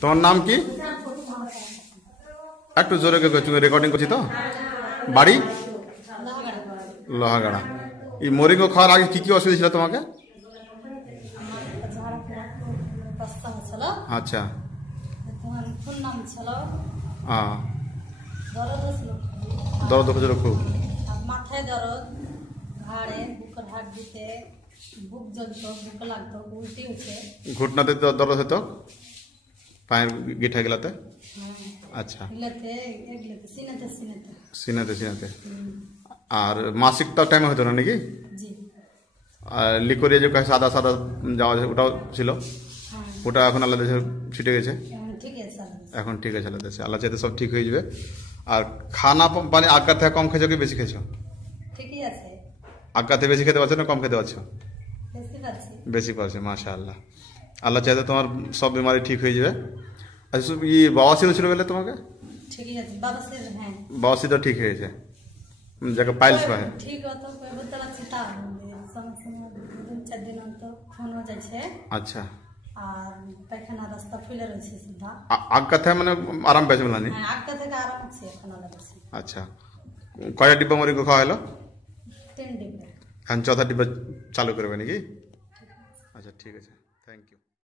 তোমার নাম কি? একটু জোরে তুমি রেকর্ডিং করছি তো। বাড়ি লোহাগাড়া। এই মরিঙ্গো খাওয়ার আগে কি কি অসুবিধা ছিল তোমাকে? আচ্ছা। দরদ হচ্ছিল খুব, মাথায় দরদ, ঘাড়ে বুকের হাড় দিতে, বুক জ্বলত, বুক লাগতো, উল্টি হচ্ছে, ঘুটনাতে দরদ হতো, পায়ের গিঠা গেলাতে। আচ্ছা, সিনাতে সিনাতে। আর মাসিকটা টাইমে হতো না নাকি? আর লিকোরিয়া যে সাদা সাদা যাওয়া যায় ওটাও ছিল, ওটা এখন আলাদা ছিটে গেছে? এখন ঠিক আছে আলাদা, আল্লাহ চাইতে সব ঠিক হয়ে যাবে। আর খানা পানি আগের থেকে কম খেয়েছো কি বেশি খেয়েছো? ঠিকই আছে। আগের থেকে বেশি খেতে পারছো না কম খেতে পারছো? বেশি পারছো, মাশাআল্লাহ। আল্লাহ চাইতে তোমার সব বিমারি ঠিক হয়ে যাবে। আচ্ছা, বাবাসির ছিল বলে তোমাকে? ঠিকই আছে, বাবাসির, হ্যাঁ বাবাসির তো ঠিক হয়েছে, যাকে পাইলস পায়। ঠিক হতো কই বলতে পারছি তা সমস্যা 2-4 দিন তো ফোন হয়ে যাচ্ছে। আচ্ছা। আর পায়খানা রাস্তা ফুলে রয়েছে সিধা। আগকা থেকে মানে আরাম পেয়েছে বলে? হ্যাঁ, আগকা থেকে আরাম আছে, এখন আলাদা আছে। আচ্ছা, কয়টা ডিব্বা মরিঙ্গো খাওয়া হলো? 3 ডিব্বা। এখন 4থা ডিব্বা চালু করবে নাকি? আচ্ছা ঠিক আছে, থ্যাংক ইউ।